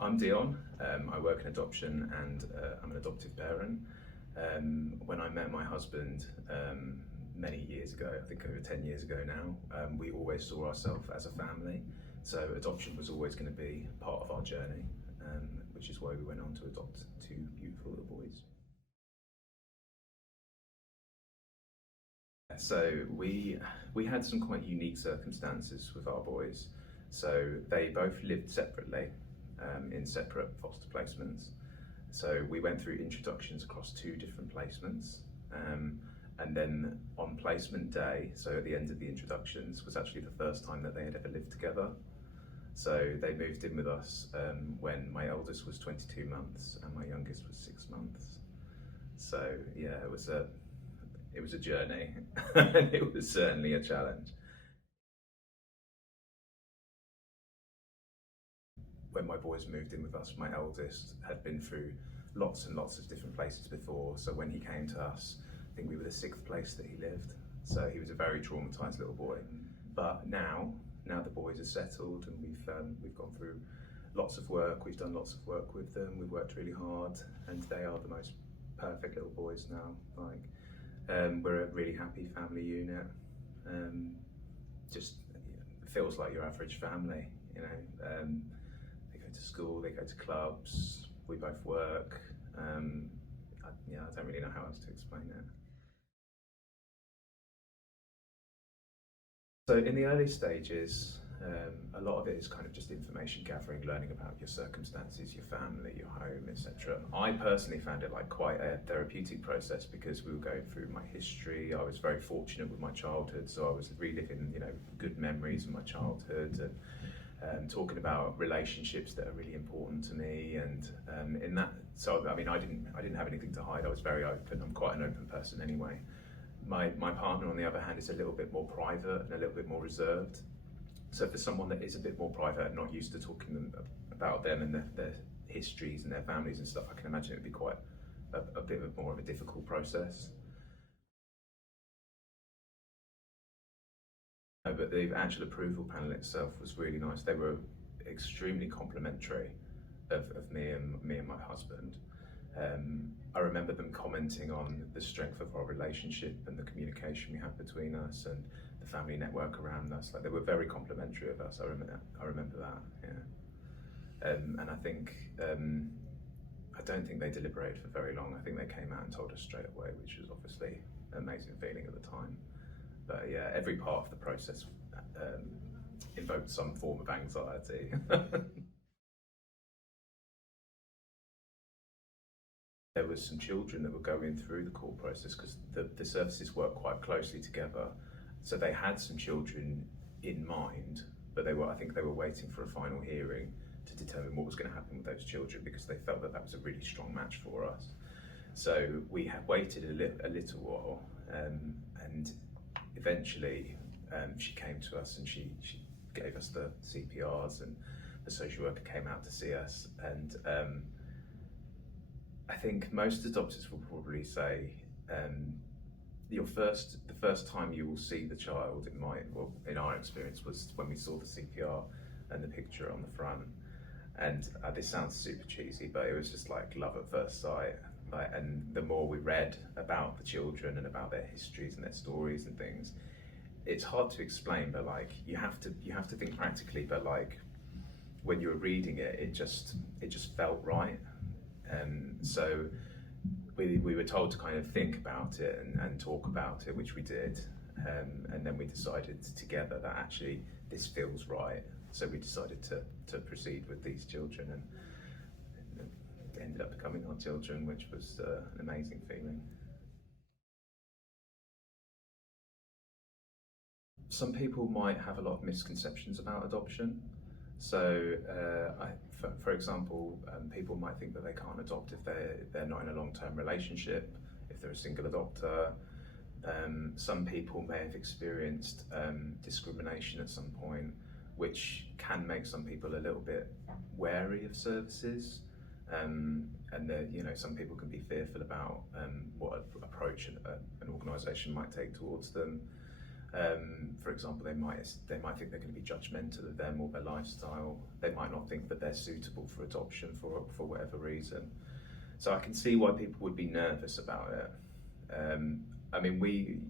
I'm Dion. I work in adoption and I'm an adoptive parent. When I met my husband many years ago, I think over 10 years ago now, we always saw ourselves as a family. So adoption was always going to be part of our journey, which is why we went on to adopt two beautiful little boys. So we had some quite unique circumstances with our boys. So they both lived separately in separate foster placements. So we went through introductions across two different placements. And then on placement day, so at the end of the introductions, was actually the first time that they had ever lived together. So they moved in with us when my eldest was 22 months and my youngest was 6 months. So yeah, it was a journey and it was certainly a challenge. When my boys moved in with us, my eldest had been through lots and lots of different places before. So when he came to us, I think we were the sixth place that he lived. So he was a very traumatized little boy. But now the boys are settled and we've gone through lots of work. We've done lots of work with them. We've worked really hard, and they are the most perfect little boys now. We're a really happy family unit. Just feels like your average family, you know. They go to school, they go to clubs, we both work. I don't really know how else to explain it. So in the early stages, a lot of it is kind of just information gathering, learning about your circumstances, your family, your home, etc. I personally found it like quite a therapeutic process because we were going through my history. I was very fortunate with my childhood, so I was reliving, good memories of my childhood and talking about relationships that are really important to me. And in that, so I mean, I didn't have anything to hide. I was very open. I'm quite an open person anyway. My partner, on the other hand, is a little bit more private and a little bit more reserved. So for someone that is a bit more private and not used to talking about them and their histories and their families and stuff, I can imagine it would be quite a bit more of a difficult process. But the actual approval panel itself was really nice. They were extremely complimentary of me and my husband. I remember them commenting on the strength of our relationship and the communication we had between us and the family network around us. Like, they were very complimentary of us. I remember that. Yeah. And I think I don't think they deliberated for very long. I think they came out and told us straight away, which was obviously an amazing feeling at the time. But yeah, every part of the process invoked some form of anxiety. There was some children that were going through the court process because the services work quite closely together. So they had some children in mind, but I think they were waiting for a final hearing to determine what was going to happen with those children because they felt that was a really strong match for us. So we had waited a little while, and eventually she came to us and she gave us the CPRs, and the social worker came out to see us. And I think most adopters will probably say the first time you will see the child, in our experience, was when we saw the CPR and the picture on the front. And this sounds super cheesy, but it was just like love at first sight. And the more we read about the children and about their histories and their stories and things, it's hard to explain. But you have to think practically. But when you were reading it, it just felt right. So we were told to kind of think about it and talk about it, which we did. And then we decided together that actually this feels right. So we decided to proceed with these children, and they ended up becoming our children, which was an amazing feeling. Some people might have a lot of misconceptions about adoption. So, for example, people might think that they can't adopt if they're not in a long-term relationship, if they're a single adopter. Some people may have experienced discrimination at some point, which can make some people a little bit wary of services. And some people can be fearful about what approach an organisation might take towards them. For example, they might think they're going to be judgmental of them or their lifestyle. They might not think that they're suitable for adoption for whatever reason. So I can see why people would be nervous about it. I mean, we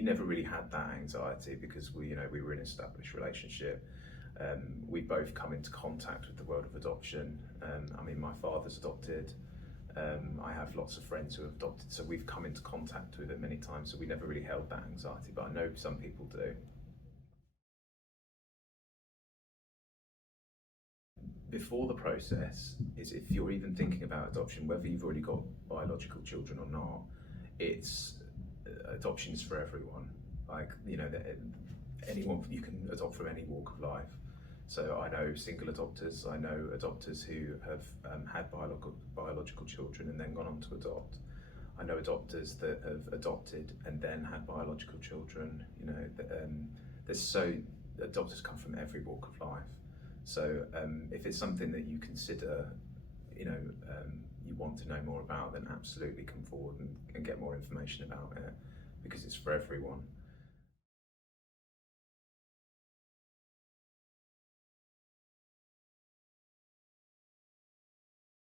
never really had that anxiety because we were in an established relationship. We both come into contact with the world of adoption. I mean, my father's adopted. I have lots of friends who have adopted, so we've come into contact with it many times, so we never really held that anxiety, but I know some people do. Before the process is, if you're even thinking about adoption, whether you've already got biological children or not, it's adoption is for everyone. Like, anyone, you can adopt from any walk of life. So I know single adopters, I know adopters who have had biological children and then gone on to adopt. I know adopters that have adopted and then had biological children. Adopters come from every walk of life. So if it's something that you consider, you want to know more about, then absolutely come forward and get more information about it, because it's for everyone.